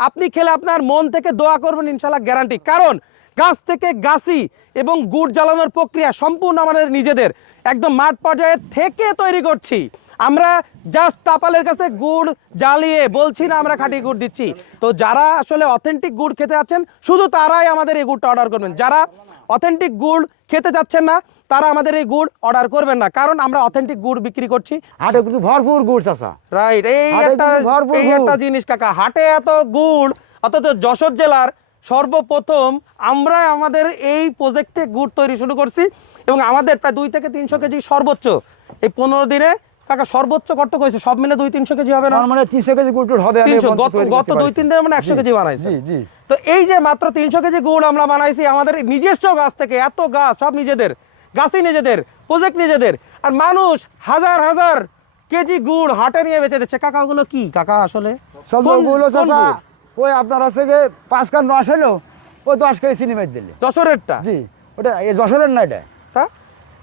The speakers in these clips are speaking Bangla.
আপনি খেলে আপনার মন থেকে দোয়া করবেন ইনশাল্লাহ গ্যারান্টি কারণ গাছ থেকে গাছি এবং গুড় জ্বালানোর প্রক্রিয়া সম্পূর্ণ আমাদের নিজেদের। একদম মাঠ পর্যায়ে থেকে তৈরি করছি। আমরা জাস্ট তাপালের কাছে গুড় জ্বালিয়ে বলছি না আমরা খাঁটি গুড় দিচ্ছি। তো যারা আসলে অথেন্টিক গুড় খেতে যাচ্ছেন শুধু তারাই আমাদের এই গুড়টা অর্ডার করবেন। যারা অথেন্টিক গুড় খেতে যাচ্ছেন না তারা আমাদের এই গুড় অর্ডার করবেন না। কারণ আমরা অথেন্টিক গুড় বিক্রি করছি। হাটে কিন্তু ভরপুর গুড় চাষা রাইট এই একটা ভরপুর একটা জিনিস কাকা। হাটে এত গুড় অথচ যশোর জেলার সর্বপ্রথম আমরা আমাদের এই প্রজেক্টে গুড় তৈরি শুরু করছি এবং আমাদের প্রায় দুই থেকে তিনশো কেজি সর্বোচ্চ এই পনেরো দিনে কাকা সর্বোচ্চ কত হয়েছে সব মিলে দুই তিনশো কেজি হবে না? মানে তিনশো কেজি গুড় হবে গত দুই। তিন দিনের মানে একশো কেজি বানাইছে। জি জি। তো এই যে মাত্র তিনশো কেজি গুড় আমরা বানাইছি আমাদের নিজস্ব গাছ থেকে এত গাছ সব নিজেদের গাছই নিজেদের প্রজেক্ট নিজেদের আর মানুষ হাজার হাজার কেজি গুড় হাটে নিয়ে বেঁচে দিচ্ছে। কাকা ওগুলো কি? কাকা আসলে? গুলো চাষা ওই আপনার হচ্ছে গিয়ে পাঁচ কান রস হলো ওই দশ কেজি চিনি দিলে। যশোরেরটা? জি ওটা এই যশোরের না এটা? তা?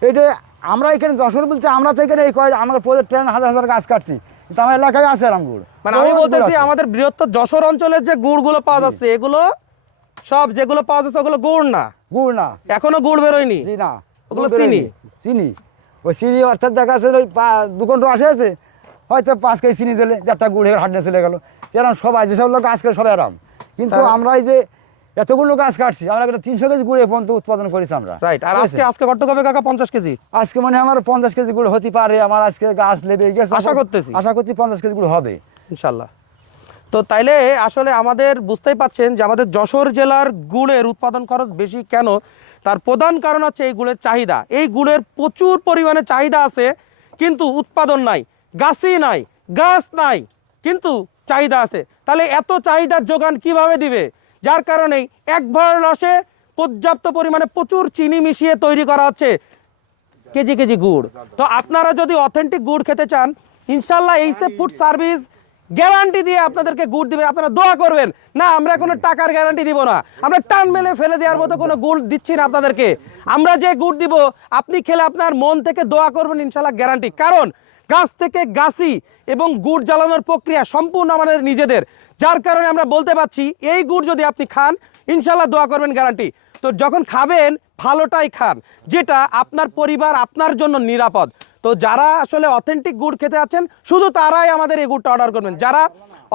এটা আমরা এখানে যশোর বলতে আমরা তো এখানে এই কয় আমাদের প্রজেক্ট ট্রেন হাজার হাজার গাছ কাটছি। কিন্তু আমার এলাকায় আছে এরম গুড় মানে আমি বলতেছি আমাদের বৃহত্তর যশোর অঞ্চলের যে গুড়গুলো পাওয়া যাচ্ছে এগুলো সব যেগুলো পাওয়া যাচ্ছে ওগুলো গুড় না। গুড় না। এখনও গুড় বেরোয়নি? জি না। ওগুলো চিনি? চিনি। ওই চিনি অর্থাৎ দেখা যাচ্ছে ওই দু ঘণ্টা আসে আছে হয়তো পাঁচ কেজি চিনি দিলে একটা গুড় হাটনে চলে গেল। এরকম সবাই যেসব লোক গাছ করে সবাই আরাম। কিন্তু আমরা এই যে এতগুলো গাছ কাটছি আমরা তিনশো কেজি গুড় পর্যন্ত উৎপাদন করেছি আমরা। রাইট আর আজকে আজকে কত কবে কাকা? পঞ্চাশ কেজি? আজকে মানে আমার পঞ্চাশ কেজি গুড় হতে পারে আমার আজকে গাছ লেবে গেছে আশা করতেছি। আশা করছি পঞ্চাশ কেজি গুড় হবে। ইনশাল্লাহ। তো তাইলে আসলে আমাদের বুঝতেই পাচ্ছেন যে আমাদের যশোর জেলার গুড়ের উৎপাদন খরচ বেশি কেন? তার প্রধান কারণ হচ্ছে এই গুড়ের চাহিদা। এই গুড়ের প্রচুর পরিমাণে চাহিদা আছে কিন্তু উৎপাদন নাই গাছই নাই গাছ নাই কিন্তু চাহিদা আছে। তাহলে এত চাহিদার যোগান কীভাবে দিবে? যার কারণেই এক ভর রসে পর্যাপ্ত পরিমাণে প্রচুর চিনি মিশিয়ে তৈরি করা হচ্ছে কেজি কেজি গুড়। তো আপনারা যদি অথেন্টিক গুড় খেতে চান ইনশাল্লাহ এইসে ফুড সার্ভিস গ্যারান্টি দিয়ে আপনাদেরকে গুড় দিবে। আপনারা দোয়া করবেন, না, আমরা কোনো টাকার গ্যারান্টি দিব না। আমরা টান মেলে ফেলে দেওয়ার মতো কোনো গুড় দিচ্ছি না আপনাদেরকে। আমরা যে গুড় দিব, আপনি খেলে আপনার মন থেকে দোয়া করবেন ইনশাল্লাহ গ্যারান্টি কারণ গাছ থেকে গাছি এবং গুড় জ্বালানোর প্রক্রিয়া সম্পূর্ণ আমাদের নিজেদের। যার কারণে আমরা বলতে পারছি, এই গুড় যদি আপনি খান ইনশাল্লাহ দোয়া করবেন গ্যারান্টি তো যখন খাবেন, ভালোটাই খান, যেটা আপনার পরিবার, আপনার জন্য নিরাপদ। তো যারা আসলে অথেন্টিক গুড় খেতে যাচ্ছেন, শুধু তারাই আমাদের এই গুড়টা অর্ডার করবেন। যারা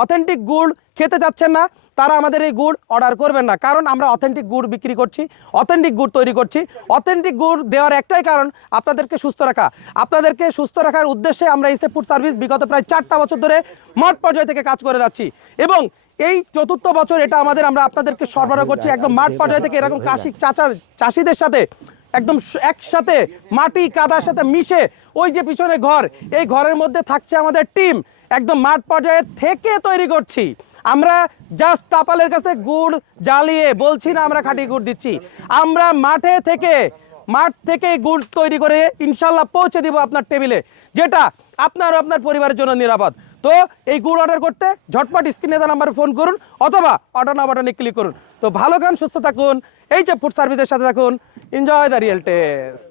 অথেন্টিক গুড় খেতে যাচ্ছেন না, তারা আমাদের এই গুড় অর্ডার করবেন না। কারণ আমরা অথেন্টিক গুড় বিক্রি করছি অথেন্টিক গুড় তৈরি করছি। অথেন্টিক গুড় দেওয়ার একটাই কারণ, আপনাদেরকে সুস্থ রাখা। আপনাদেরকে সুস্থ রাখার উদ্দেশ্যে আমরা ইসে ফুড সার্ভিস বিগত প্রায় চারটা বছর ধরে মাঠ পর্যায় থেকে কাজ করে যাচ্ছি। এবং এই চতুর্থ বছর এটা আমাদের, আমরা আপনাদেরকে সরবরাহ করছি একদম মাঠ পর্যায় থেকে এরকম কাশি চাচা চাষিদের সাথে। একদম একসাথে মাটি কাদার সাথে মিশে ওই যে পিছনে ঘর, এই ঘরের মধ্যে থাকছে আমাদের টিম। একদম মাঠ পর্যায়ে থেকে তৈরি করছি। আমরা জাস্ট তাপালের কাছে গুড় জ্বালিয়ে বলছি না, আমরা খাঁটি গুড় দিচ্ছি। আমরা মাঠে থেকে, মাঠ থেকে গুড় তৈরি করে ইনশাল্লাহ পৌঁছে দিব আপনার টেবিলে, যেটা আপনার আপনার পরিবারের জন্য নিরাপদ। তো এই গুড় অর্ডার করতে ঝটপট স্ক্রিনে দেওয়া নাম্বারে ফোন করুন অথবা অর্ডার না বাটনে ক্লিক করুন। তো ভালো গান সুস্থ থাকুন। এই যে ফুড সার্ভিসের সাথে থাকুন। Enjoy the real test